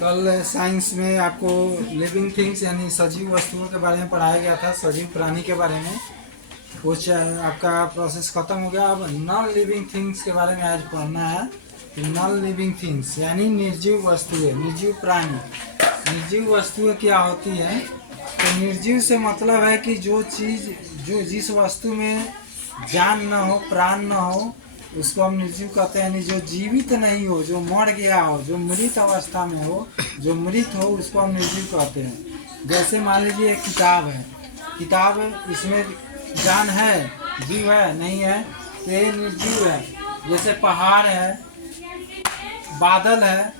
कल साइंस में आपको लिविंग थिंग्स यानी सजीव वस्तुओं के बारे में पढ़ाया गया था, सजीव प्राणी के बारे में। कुछ आपका प्रोसेस खत्म हो गया। अब नॉन लिविंग थिंग्स के बारे में आज पढ़ना है। तो नॉन लिविंग थिंग्स यानी निर्जीव वस्तुएं, निर्जीव प्राणी। निर्जीव वस्तुएं क्या होती है? तो निर्जीव से मतलब है कि जो चीज़, जो जिस वस्तु में जान न हो, प्राण न हो, उसको हम निर्जीव कहते हैं। यानी जो जीवित नहीं हो, जो मर गया हो, जो मृत अवस्था में हो, जो मृत हो, उसको हम निर्जीव कहते हैं। जैसे मान लीजिए एक किताब है, किताब इसमें जान है, जीव है, नहीं है, तो ये निर्जीव है। जैसे पहाड़ है, बादल है,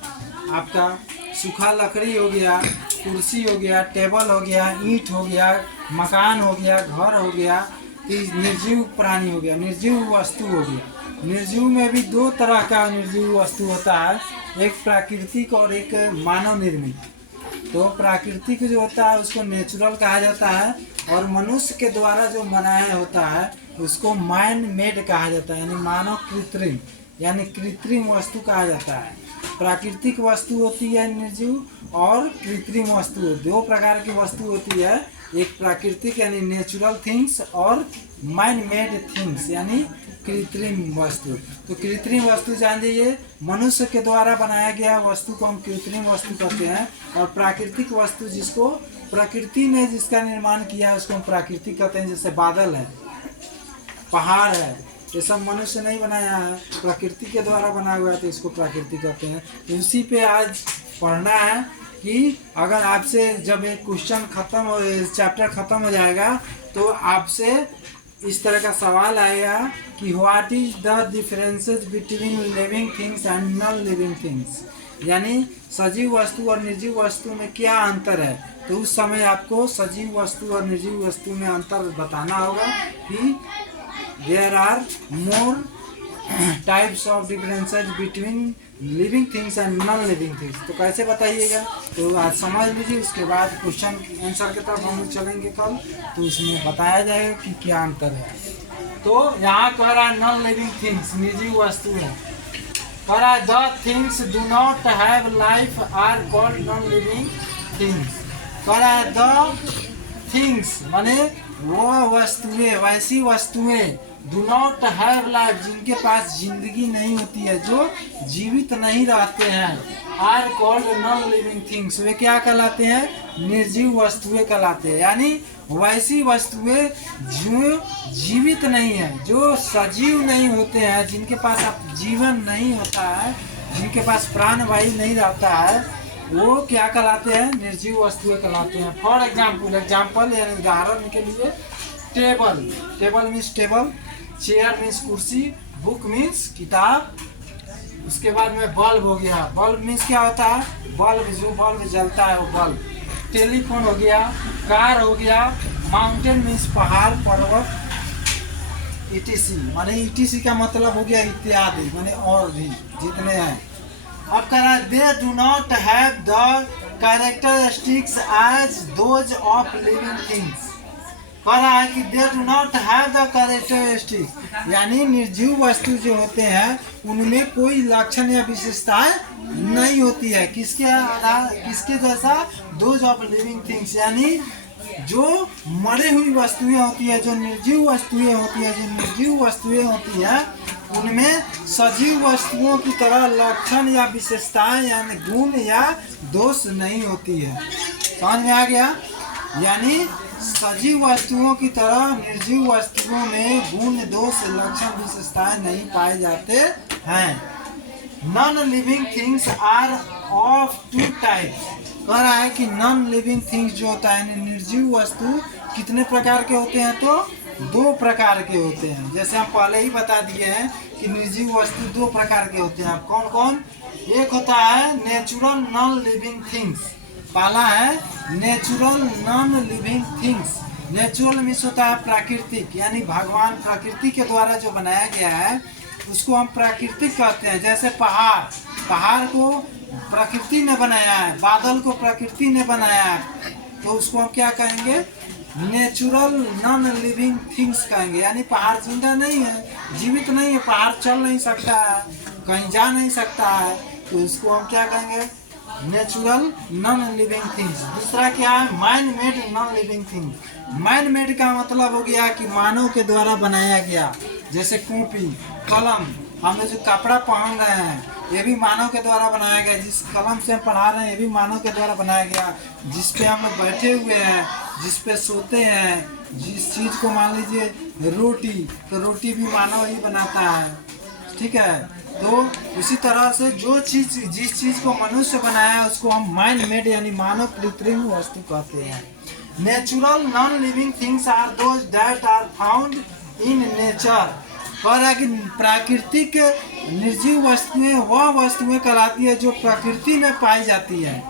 आपका सूखा लकड़ी हो गया, कुर्सी हो गया, टेबल हो गया, ईंट हो गया, मकान हो गया, घर हो गया, निर्जीव प्राणी हो गया, निर्जीव वस्तु हो गया। निर्जीव में भी दो तरह का निर्जीव वस्तु होता है, एक प्राकृतिक और एक मानव निर्मित। तो प्राकृतिक जो होता है उसको नेचुरल कहा जाता है, और मनुष्य के द्वारा जो बनाया होता है उसको मैन मेड कहा जाता है, यानी मानव कृत्रिम, यानी कृत्रिम वस्तु कहा जाता है। प्राकृतिक वस्तु होती है निर्जीव, और कृत्रिम वस्तु, दो प्रकार की वस्तु होती है। एक प्राकृतिक यानी नेचुरल थिंग्स, और मैन मेड थिंग्स यानी कृत्रिम वस्तु। तो कृत्रिम वस्तु जान लीजिए, मनुष्य के द्वारा बनाया गया वस्तु को हम कृत्रिम वस्तु कहते हैं। और प्राकृतिक वस्तु जिसको प्रकृति ने जिसका निर्माण किया है उसको हम प्राकृतिक कहते हैं। जैसे बादल है, पहाड़ है, ये सब मनुष्य नहीं बनाया है, प्रकृति के द्वारा बनाया हुआ है, तो इसको प्राकृतिक कहते हैं। तो इसी पे आज पढ़ना है कि अगर आपसे जब एक क्वेश्चन खत्म हो, चैप्टर खत्म हो जाएगा, तो आपसे इस तरह का सवाल आएगा कि what is the differences between living things and non living things, यानी सजीव वस्तु और निर्जीव वस्तु में क्या अंतर है। तो उस समय आपको सजीव वस्तु और निर्जीव वस्तु में अंतर बताना होगा कि there are more types of differences between living things and non living things. तो कैसे बताइएगा, तो आज समझ लीजिए, उसके बाद क्वेश्चन आंसर की तरफ हम चलेंगे कल, तो उसमें बताया जाएगा कि क्या अंतर है। तो यहाँ कह रहा है नॉन लिविंग थिंग्स, निर्जीव वस्तु है। कह रहा है the things do not have life are called non living things. कह रहा है द थिंग्स माने वो वस्तुएं, वैसी वस्तुएं डू नॉट हैव लाइफ, जिनके पास जिंदगी नहीं होती है, जो जीवित नहीं रहते हैं, are called non living things, वे क्या कहलाते हैं? निर्जीव वस्तुएं कहलाते हैं। यानी वैसी वस्तुएं जो जीवित नहीं है, जो सजीव नहीं होते हैं, जिनके पास अब जीवन नहीं होता है, जिनके पास प्राणवायु नहीं रहता है, वो क्या कहलाते हैं? निर्जीव वस्तुएं कहलाते हैं। फॉर एग्जाम्पल यानी उदाहरण के लिए table, table means table, chair means कुर्सी, बुक मीन्स किताब। उसके बाद में बल्ब हो गया, बल्ब मीन्स क्या होता है? बल्ब, जो बल्ब जलता है वो बल्ब। टेलीफोन हो गया, कार हो गया, माउंटेन मीन्स पहाड़, पर्वत, ईटीसी माने ईटीसी का मतलब हो गया इत्यादि, माने और भी जितने हैं। अब कह रहा है they do not have the characteristics as those of living things. कह रहा है कि they do not have the characteristics, यानी निर्जीव वस्तु जो होते हैं उनमें कोई लक्षण या विशेषताएं नहीं होती है। किसके आधार, किसके जैसा? दोज ऑफ लिविंग थिंग्स, यानी जो मरी हुई वस्तुएं होती है, जो निर्जीव वस्तुएं होती है, जो निर्जीव वस्तुएं होती है, उनमें सजीव वस्तुओं की तरह लक्षण या विशेषताएं यानी गुण या दोष नहीं होती है। समझ में आ गया? यानी सजीव वस्तुओं की तरह निर्जीव वस्तुओं में गुण, दोष, लक्षण, विशेषताएं नहीं पाए जाते हैं। Non living things are of two types. कह रहा है कि नॉन लिविंग थिंग्स जो होता है यानी निर्जीव वस्तु कितने प्रकार के होते हैं? तो दो प्रकार के होते हैं। जैसे हम पहले ही बता दिए हैं कि निर्जीव वस्तु दो प्रकार के होते हैं। कौन कौन? एक होता है नेचुरल नॉन लिविंग थिंग्स, पहला है natural non living things. Natural means होता है प्राकृतिक, यानी भगवान प्रकृति के द्वारा जो बनाया गया है उसको हम प्राकृतिक कहते हैं। जैसे पहाड़, पहाड़ को प्रकृति ने बनाया है, बादल को प्रकृति ने बनाया है, तो उसको हम क्या कहेंगे? नेचुरल नॉन लिविंग थिंग्स कहेंगे। यानी पहाड़ जिंदा नहीं है, जीवित नहीं है, पहाड़ चल नहीं सकता है, कहीं जा नहीं सकता है, तो उसको हम क्या कहेंगे? Natural non living things. दूसरा क्या है, man made non living thing. Man made का मतलब हो गया कि मानव के द्वारा बनाया गया, जैसे कॉपी, कलम, हम जो कपड़ा पहन रहे हैं ये भी मानव के द्वारा बनाया गया। जिस कलम से हम पढ़ा रहे हैं ये भी मानव के द्वारा बनाया गया। जिस पे हम लोग बैठे हुए हैं, जिस पे सोते हैं, जिस चीज़ को मान लीजिए रोटी, तो रोटी भी मानव ही बनाता है, ठीक है। तो उसी तरह से जो चीज़, जिस चीज़ को मनुष्य बनाया है उसको हम मैन मेड यानी मानव कृत्रिम वस्तु कहते हैं। Natural non living things are those that are found in nature. कह रहा है कि प्राकृतिक निर्जीव वस्तुएं वह वस्तुएं कहलाती है जो प्रकृति में पाई जाती है,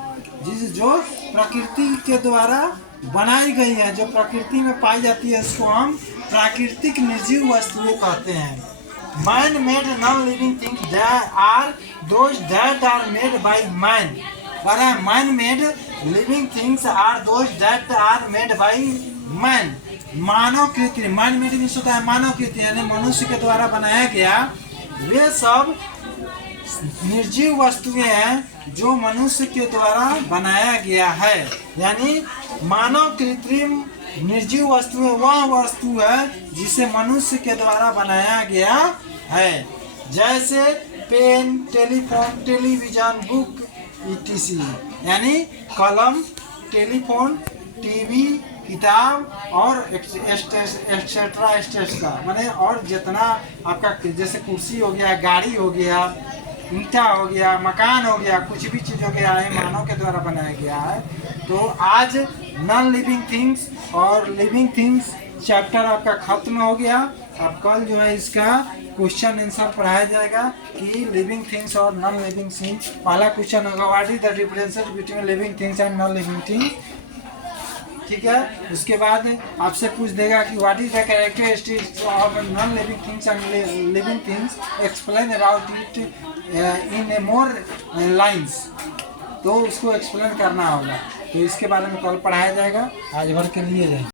जो प्रकृति के द्वारा बनाई गई है, जो प्रकृति में पाई जाती है उसको हम प्राकृतिक निर्जीव वस्तुएं कहते हैं। Man made non living things are those that are made by man. कह रहा है man made living things are those that are made by man. मानव कृत्रिम, मैन मेड मीन्स होता है मानव कृत्रिम यानी मनुष्य के द्वारा बनाया गया वे सब निर्जीव वस्तुएं हैं जो मनुष्य के द्वारा बनाया गया है। यानी मानव कृत्रिम निर्जीव वस्तुएं वह वस्तु है जिसे मनुष्य के द्वारा बनाया गया है, जैसे pen, telephone, television, book etc। यानी कलम, टेलीफोन, टीवी, किताब और एक्सेट्रा माने और जितना आपका जैसे कुर्सी हो गया, गाड़ी हो गया, ईंटा हो गया, मकान हो गया, कुछ भी चीज़ हो गया है मानव के द्वारा बनाया गया है। तो आज नॉन लिविंग थिंग्स और लिविंग थिंग्स चैप्टर आपका खत्म हो गया। अब कल जो है इसका क्वेश्चन आंसर पढ़ाया जाएगा कि लिविंग थिंग्स और नॉन लिविंग थिंग्स। पहला क्वेश्चन होगा what is the differences between living things and non living things, ठीक है। उसके बाद आपसे पूछ देगा कि what is the characteristics of non living things and living things, explain about it in A more lines. तो उसको एक्सप्लेन करना होगा, तो इसके बारे में कल पढ़ाया जाएगा। आज भर के लिए